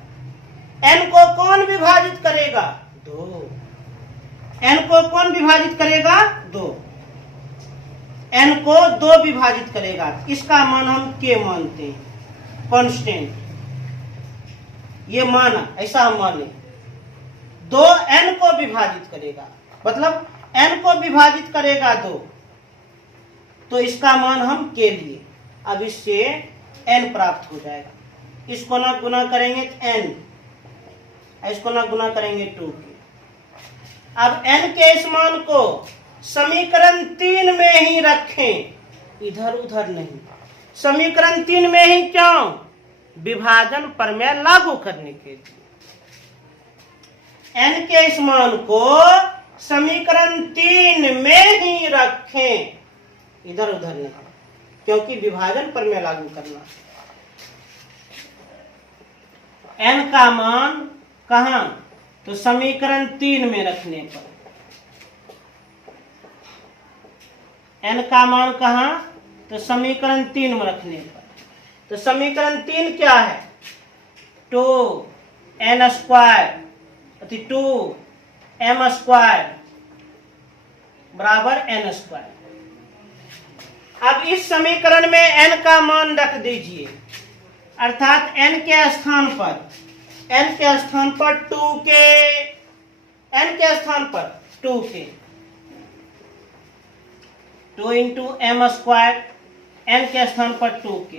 n को कौन विभाजित करेगा, 2। n को कौन विभाजित करेगा, 2। n को 2 विभाजित करेगा। इसका मान हम k मानते हैं, कांस्टेंट। ये माना, ऐसा हम माने। 2 n को विभाजित करेगा, मतलब n को विभाजित करेगा 2, तो इसका मान हम k लिए। अब इससे n प्राप्त हो जाएगा। इसको ना गुना करेंगे n, इसको ना गुना करेंगे 2 के। अब n के इस मान को समीकरण 3 में ही रखें, इधर उधर नहीं। समीकरण 3 में ही क्यों, विभाजन प्रमेय लागू करने के लिए। n के इस मान को समीकरण 3 में ही रखें, इधर उधर नहीं, क्योंकि विभाजन प्रमेय लागू करना। n का मान कहां, तो समीकरण 3 में रखने पर। n का मान कहां, तो समीकरण 3 में रखने पर। तो समीकरण 3 क्या है, 2n² 2m² बराबर n स्क्वायर। अब इस समीकरण में n का मान रख दीजिए, अर्थात n के स्थान पर 2k, n के स्थान पर 2k, 2 into M square, n के स्थान पर 2k,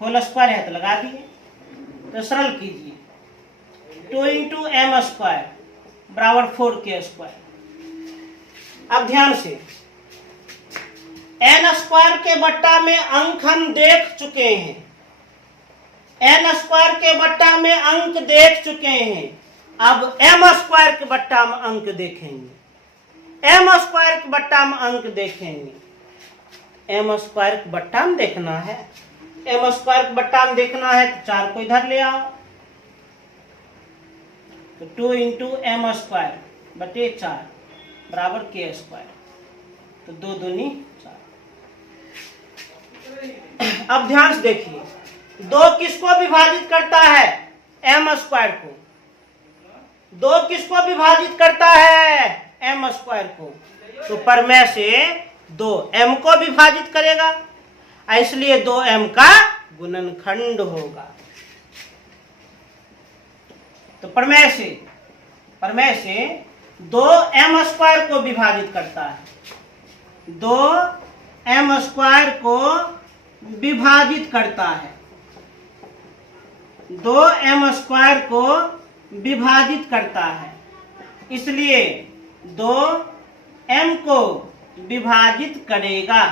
होल स्क्वायर है तो लगा दिए, तो सरल कीजिए, 2 इंटू एम स्क्वायर बराबर 4k स्क्वायर। अब ध्यान से, n स्क्वायर के बट्टा में अंक हम देख चुके हैं, n स्क्वायर के बट्टा में अंक देख चुके हैं। अब m स्क्वायर के बट्टा में अंक देखेंगे, m स्क्वायर के बट्टा में अंक देखेंगे। m स्क्वायर के बट्टा में देखना है, m स्क्वायर के बट्टा में देखना है तो 4 को इधर ले आओ, तो 2 इंटू एम स्क्वायर बटे 4 बराबर k स्क्वायर, तो 2 दूनी 4। अब ध्यान से देखिए, 2 किसको विभाजित करता है? एम स्क्वायर को। 2 किसको विभाजित करता है? एम स्क्वायर को। तो प्रमेय से 2 m को विभाजित करेगा, इसलिए 2m का गुणनखंड होगा। तो प्रमेय से 2m स्क्वायर को विभाजित करता है, 2m स्क्वायर को विभाजित करता है, 2m स्क्वायर को विभाजित करता है, इसलिए 2m को विभाजित करेगा,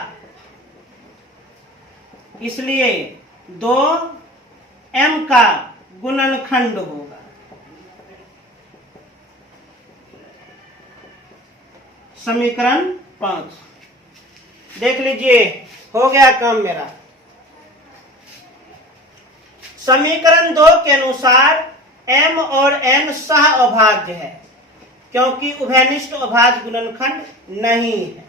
इसलिए 2m का गुणनखंड होगा। समीकरण 5 देख लीजिए, हो गया काम मेरा। समीकरण 2 के अनुसार m और n सह अभाज्य है, क्योंकि उभयनिष्ठ अभाज्य गुणनखंड नहीं है।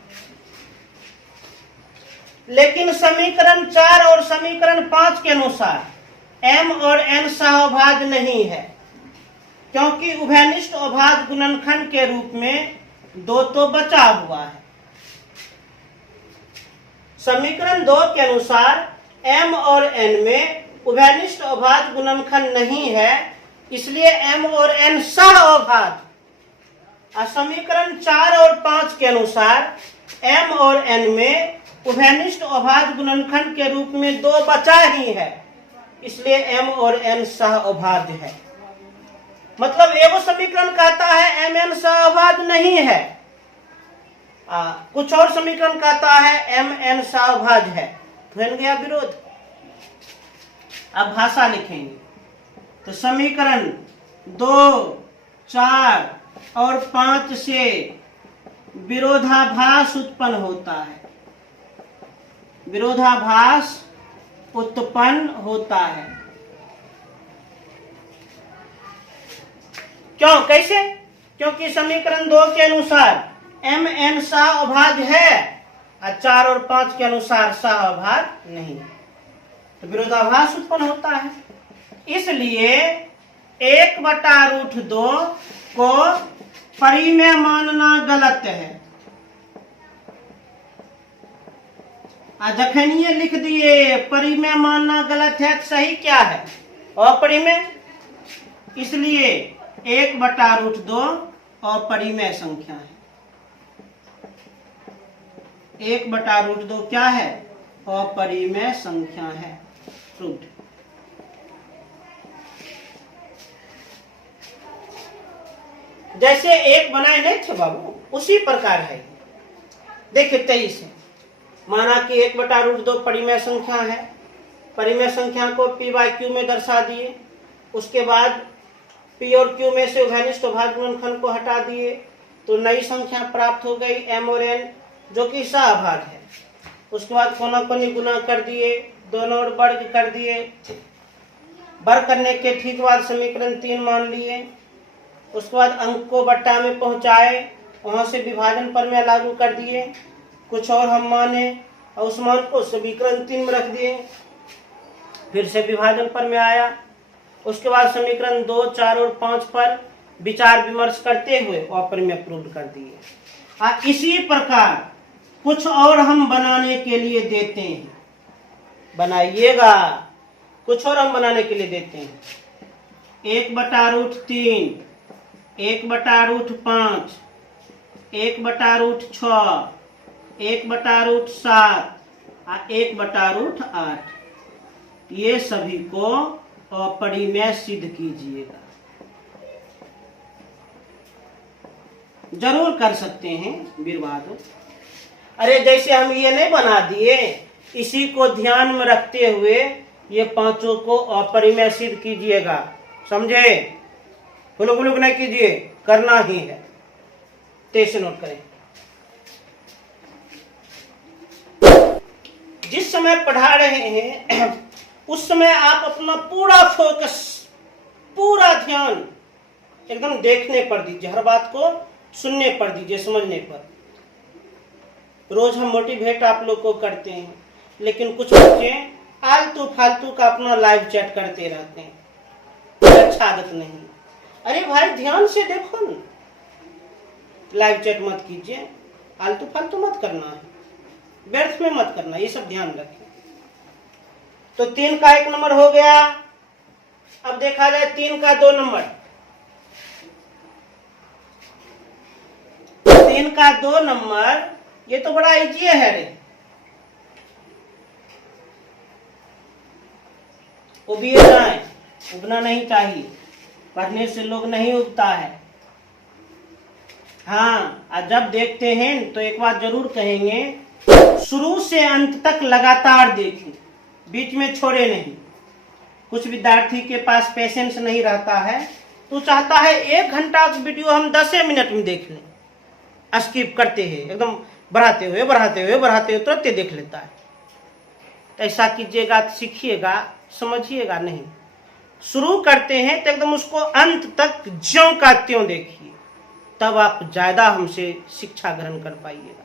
लेकिन समीकरण 4 और समीकरण 5 के अनुसार m और n सह अभाज्य नहीं है, क्योंकि उभयनिष्ठ अभाज्य गुणनखंड के रूप में 2 तो बचा हुआ है। समीकरण 2 के अनुसार m और n में उभयनिष्ठ अभाज्य गुणनखंड नहीं है, इसलिए m और n सह अभाज्य। समीकरण 4 और 5 के अनुसार m और n में उभयनिष्ठ अभाज्य गुणनखंड के रूप में 2 बचा ही है, इसलिए m और n सह अभाज्य है। मतलब एगो समीकरण कहता है mn सह अभाज्य नहीं है, कुछ और समीकरण कहता है mn सह अभाज्य है, तो बन गया विरोध। अब भाषा लिखेंगे, तो समीकरण 2, 4 और 5 से विरोधाभास उत्पन्न होता है, विरोधाभास उत्पन्न होता है। क्यों, कैसे? क्योंकि समीकरण 2 के अनुसार mn सह अभाज्य है और 4 और 5 के अनुसार सह अभाज्य नहीं, तो विरोधाभास उत्पन्न होता है। इसलिए 1/√2 को परिमेय मानना गलत है। जखनिए लिख दिए परिमेय मानना गलत है, तो सही क्या है? अपरिमेय। इसलिए 1/√2 अपरिमेय संख्या है। 1/√2 क्या है? अपरिमेय संख्या है। प्रूव्ड। जैसे 1 बनाए नहीं थे बाबू, उसी प्रकार है। देखिए 23 है, माना कि 1/√2 परिमेय संख्या है, परिमेय संख्या को p/q में दर्शा दिए, उसके बाद p और q में से उभयनिष्ठ अभाज्य गुणनखंड को हटा दिए, तो नई संख्या प्राप्त हो गई m और n, जो कि सहअभाज्य है। उसके बाद कोना कोनी गुना कर दिए, दोनों ओर वर्ग कर दिए, वर्ग करने के ठीक बाद समीकरण 3 मान लिए। उसके बाद अंक को बट्टा में पहुंचाए, वहां से विभाजन प्रमेय लागू कर दिए, कुछ और हम माने और उस मान को समीकरण 3 में रख दिए, फिर से विभाजन प्रमेय आया। उसके बाद समीकरण 2, 4 और 5 पर विचार विमर्श करते हुए अपरिमेय प्रूव कर दिए। इसी प्रकार कुछ और हम बनाने के लिए देते हैं, बनाइएगा। कुछ और हम बनाने के लिए देते हैं। 1/√3, 1/√5, 1/√6, 1/√7 और 1/√8। ये सभी को अपरिमेय सिद्ध कीजिएगा। जरूर कर सकते हैं वीर बहादुर। अरे जैसे हम ये नहीं बना दिए, इसी को ध्यान में रखते हुए ये पांचों को अपरिमेय सिद्ध कीजिएगा। समझे? हुलुक हुलुक नहीं कीजिए, करना ही है। तेज नोट करें। जिस समय पढ़ा रहे हैं उस समय आप अपना पूरा फोकस, पूरा ध्यान एकदम देखने पर दीजिए, हर बात को सुनने पर दीजिए, समझने पर। रोज हम मोटिवेट आप लोग को करते हैं, लेकिन कुछ बच्चे आलतू फालतू का अपना लाइव चैट करते रहते हैं। अच्छा आदत नहीं। अरे भाई ध्यान से देखो ना, लाइव चैट मत कीजिए, आलतू फालतू मत करना है, व्यर्थ में मत करना, ये सब ध्यान रखें। तो 3 का 1 नंबर हो गया। अब देखा जाए 3 का 2 नंबर। 3 का 2 नंबर ये तो बड़ा इजी है रे। उबिए जाए, उबना नहीं चाहिए, पढ़ने से लोग नहीं उबता है। हाँ, और जब देखते हैं तो एक बात जरूर कहेंगे, शुरू से अंत तक लगातार देखें, बीच में छोड़े नहीं। कुछ विद्यार्थी के पास पेशेंस नहीं रहता है, तो चाहता है 1 घंटा की वीडियो हम 10 मिनट में देख लें, स्किप करते हैं, एकदम बढ़ाते हुए तुरंत देख लेता है। तो ऐसा कीजिएगा तो सीखिएगा, समझिएगा नहीं। शुरू करते हैं तो एकदम उसको अंत तक ज्यों का त्यों देखिए, तब आप ज्यादा हमसे शिक्षा ग्रहण कर पाइएगा।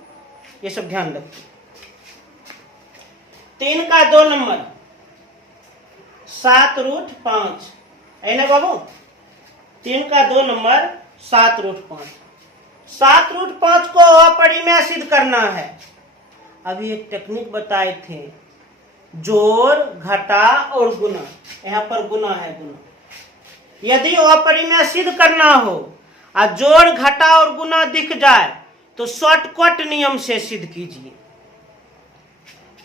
ये सब ध्यान रखिए। 3 का 2 नंबर 7√5 है ना बाबू। 3 का 2 नंबर 7√5। 7√5 को अपरिमेय सिद्ध करना है। अभी एक टेक्निक बताए थे, जोड़, घटा और गुना। यहाँ पर गुना है, गुना। यदि अपरिमेय सिद्ध करना हो और जोड़, घटा और गुना दिख जाए तो शॉर्टकट नियम से सिद्ध कीजिए।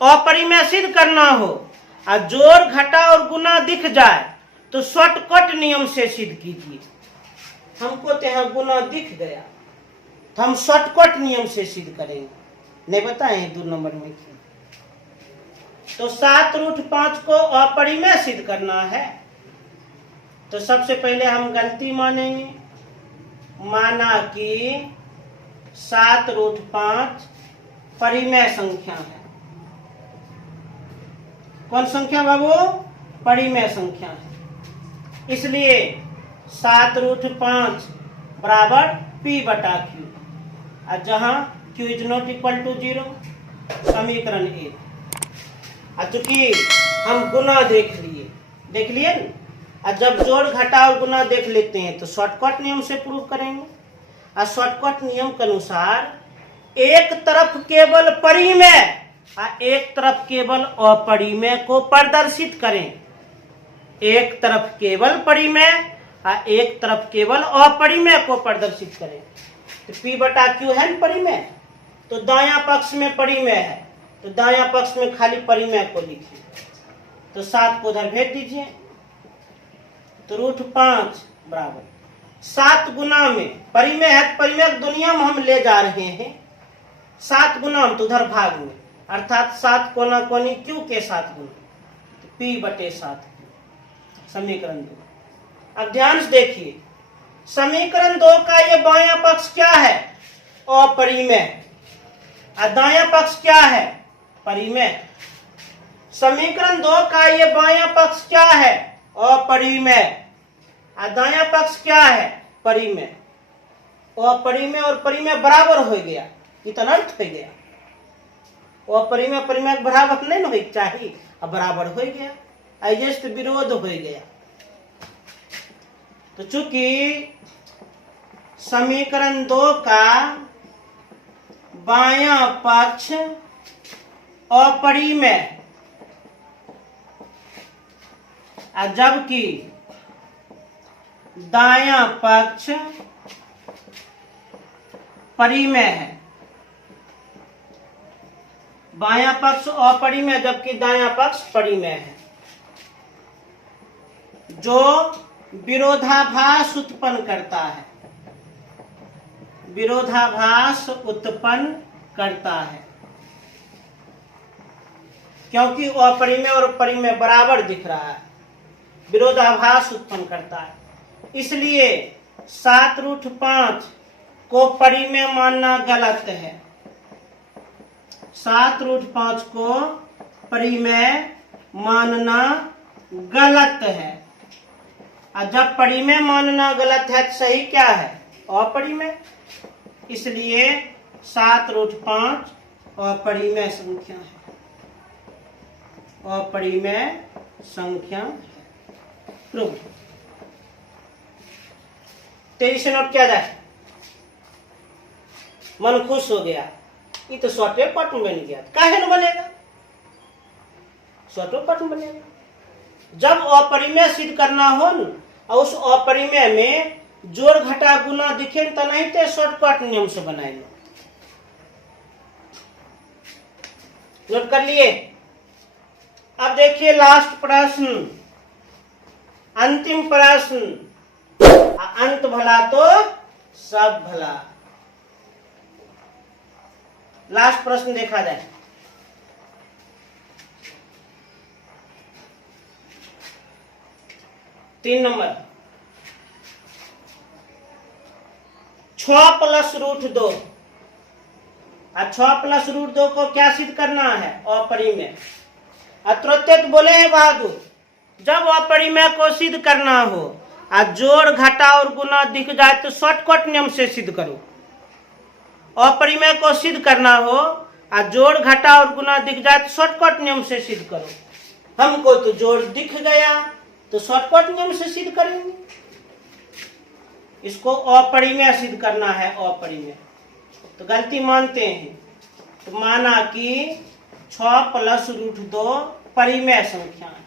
अपरिमेय सिद्ध करना हो और जोड़, घटा और गुना दिख जाए तो शॉर्टकट नियम से सिद्ध कीजिए। हमको तो यहाँ गुना दिख गया तो हम शॉर्टकट नियम से सिद्ध करेंगे। नहीं बताए 2 नंबर में क्यों? तो 7√5 को अपरिमेय सिद्ध करना है। तो सबसे पहले हम गलती मानेंगे, माना कि 7√5 परिमेय संख्या है। कौन संख्या बाबू? परिमेय संख्या है। इसलिए 7√5 बराबर P/Q, और जहां Q is not equal to 0, समीकरण 1। चूंकि हम गुना देख लिए ना, और जब जोड़, घटा और गुना देख लेते हैं तो शॉर्टकट नियम से प्रूव करेंगे। और शॉर्टकट नियम के अनुसार एक तरफ केवल परिमेय और एक तरफ केवल अपरिमेय को प्रदर्शित करें। एक तरफ केवल परिमेय और एक तरफ केवल अपरिमेय को प्रदर्शित करें। तो P/Q है परिमेय, तो दायां पक्ष में परिमेय है, तो दायां पक्ष में खाली परिमेय को लिखिए। तो 7 को उधर भेज दीजिए। तो √5 बराबर 7 गुना में परिमेय है, परिमेय दुनिया में हम ले जा रहे हैं। 7 गुना में तो उधर भाग में, अर्थात 7 कोना कोनी Q के 7 गुना, तो P/7 समीकरण 2। अब ध्यान से देखिए, समीकरण 2 का ये बायां पक्ष क्या है? अपरिमेय। और दायां पक्ष क्या है? परिमेय। समीकरण 2 का ये बायां पक्ष क्या है? अपरिमेय। और दायां पक्ष क्या है? परिमेय। अपरिमेय और परिमेय बराबर हो गया, इतना अर्थ हो गया। अपरिमेय परिमेय बराबर नहीं हो चाहिए, अब बराबर हो गया, अजस्ट विरोध हो गया। तो चूंकि समीकरण 2 का बायां पक्ष अपरिमेय, जबकि दायां पक्ष परिमेय है। बायां पक्ष अपरिमेय जबकि दायां पक्ष परिमेय है। जो विरोधाभास उत्पन्न करता है, विरोधाभास उत्पन्न करता है, क्योंकि अपरिमेय और परिमेय बराबर दिख रहा है, विरोधाभास उत्पन्न करता है। इसलिए 7√5 को परिमेय मानना गलत है। 7√5 को परिमेय मानना गलत है। और जब परिमेय मानना गलत है तो सही क्या है? अपरिमेय। इसलिए 7√5 अपरिमेय संख्या है, अपरिमेय संख्या है। प्रूव। 23 नोट किया जाए। मन खुश हो गया, ये तो शॉर्टवे पार्ट में बन गया। काहे न बनेगा? शॉर्टवे पार्ट में बनेगा। जब अपरिमेय सिद्ध करना हो न, और उस अपरिमेय में जोड़ घटा गुना दिखे तो नहीं थे, शॉर्टकट नियम से बनाए लो। नोट कर लिए। अब देखिए लास्ट प्रश्न, अंतिम प्रश्न। अंत भला तो सब भला। लास्ट प्रश्न देखा जाए। तीन नंबर, 6 + √2। 6 + √2 को क्या सिद्ध करना है? अपरिमेय। तुरंत बोले हैं बहादुर, जब अपरिमेय को सिद्ध करना हो और जोड़ घटा और गुना दिख जाए तो शॉर्टकट नियम से सिद्ध करो। अपरिमेय को सिद्ध करना हो और जोड़ घटा और गुना दिख जाए तो शॉर्टकट नियम से सिद्ध करो। हमको तो जोड़ दिख गया तो शॉर्टकट नियम से सिद्ध करेंगे। इसको अपरिमेय सिद्ध करना है, अपरिमेय। तो गलती मानते हैं, तो माना कि 6 + √2 परिमेय संख्या है।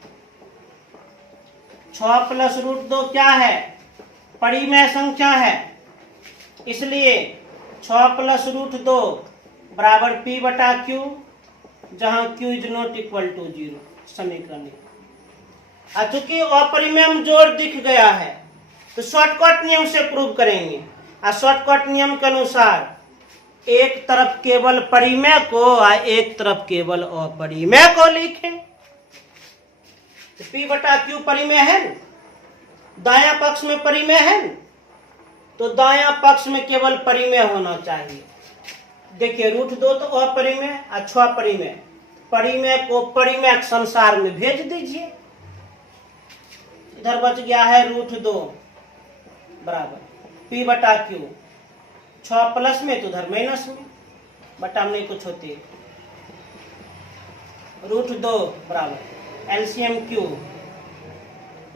6 + √2 क्या है? परिमेय संख्या है। इसलिए 6 + √2 बराबर P/Q, जहां Q is not equal to 0। समीकरण। चूंकि अपरिमेय में जोड़ दिख गया है तो शॉर्टकट नियम से प्रूव करेंगे। और शॉर्टकट नियम के अनुसार एक तरफ केवल परिमेय को और एक तरफ केवल अपरिमेय को लिखें। तो P/Q परिमेय है, दायां पक्ष में परिमेय है, तो दायां पक्ष में केवल परिमेय होना चाहिए। देखिए √2 तो अपरिमेय और 6 परिमेय। परिमेय को परिमेय संसार में भेज दीजिए। इधर बच गया है √2 बराबर P/Q। 6 प्लस में तो उधर माइनस में, बटा में कुछ होती है। √2 बराबर एलसीएम Q।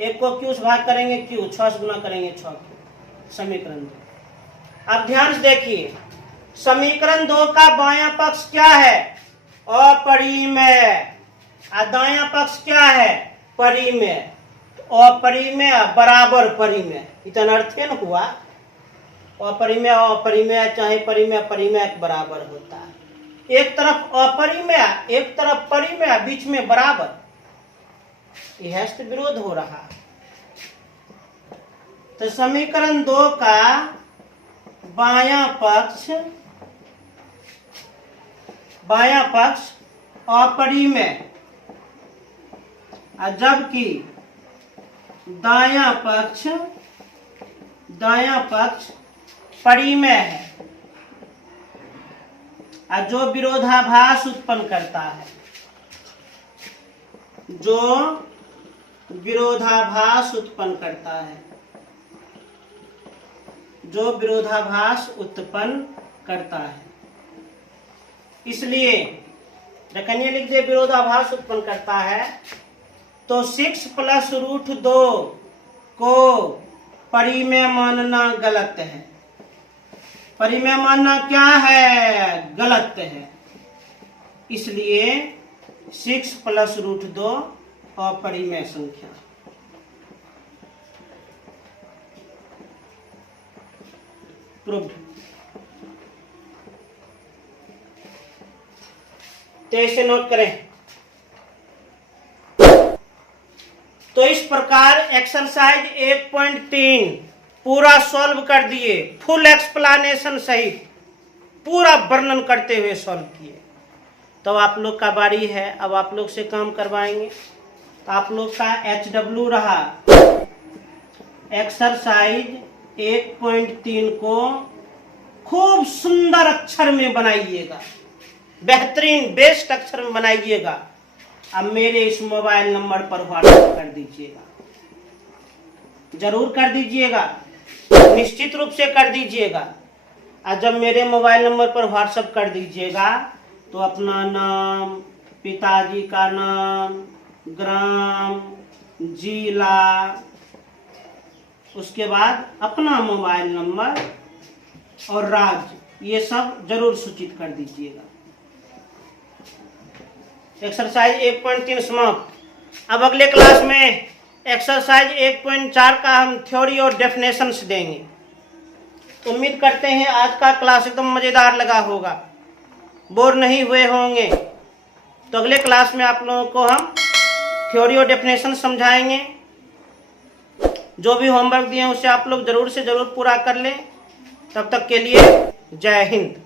एक को Q से भाग करेंगे Q, 6 से गुना करेंगे 6Q। समीकरण 2। अब ध्यान से देखिए, समीकरण 2 का बायां पक्ष क्या है? अपरिमेय। और दायां पक्ष क्या है? परिमेय। अपरिमेय बराबर परिमेय, इतना अर्थ है न हुआ। अपरिमेय अपरिमेय चाहे परिमेय परिमेय के बराबर होता है। एक तरफ अपरिमेय, एक तरफ परिमेय, बीच में बराबर। यह तो विरोध हो रहा है। तो समीकरण 2 का बायां पक्ष अपरिमेय, जबकि दायां पक्ष परिमेय है, जो विरोधाभास उत्पन्न करता है, जो विरोधाभास उत्पन्न करता है, जो विरोधाभास उत्पन्न करता है। इसलिए रखनिए लिख दे, विरोधाभास उत्पन्न करता है। तो 6 + √2 को परिमेय मानना गलत है, परिमेय मानना क्या है? गलत है। इसलिए 6 + √2 अपरिमेय संख्या। प्रूव्ड। तो इसे नोट करें। तो इस प्रकार एक्सरसाइज 1.3 पूरा सॉल्व कर दिए, फुल एक्सप्लेनेशन सहित पूरा वर्णन करते हुए सॉल्व किए। तो आप लोग का बारी है, अब आप लोग से काम करवाएंगे। तो आप लोग का HW रहा, एक्सरसाइज 1.3 को खूब सुंदर अक्षर में बनाइएगा, बेहतरीन बेस्ट अक्षर में बनाइएगा। अब मेरे इस मोबाइल नंबर पर व्हाट्सएप कर दीजिएगा, जरूर कर दीजिएगा, निश्चित रूप से कर दीजिएगा। और जब मेरे मोबाइल नंबर पर व्हाट्सएप कर दीजिएगा तो अपना नाम, पिताजी का नाम, ग्राम, जिला, उसके बाद अपना मोबाइल नंबर और राज्य, ये सब जरूर सूचित कर दीजिएगा। एक्सरसाइज 1.3 समाप्त। अब अगले क्लास में एक्सरसाइज 1.4 का हम थ्योरी और डेफिनेशंस देंगे। उम्मीद करते हैं आज का क्लास एकदम मज़ेदार लगा होगा, बोर नहीं हुए होंगे। तो अगले क्लास में आप लोगों को हम थ्योरी और डेफिनेशन समझाएंगे। जो भी होमवर्क दिए हैं उसे आप लोग जरूर से जरूर पूरा कर लें। तब तक के लिए जय हिंद।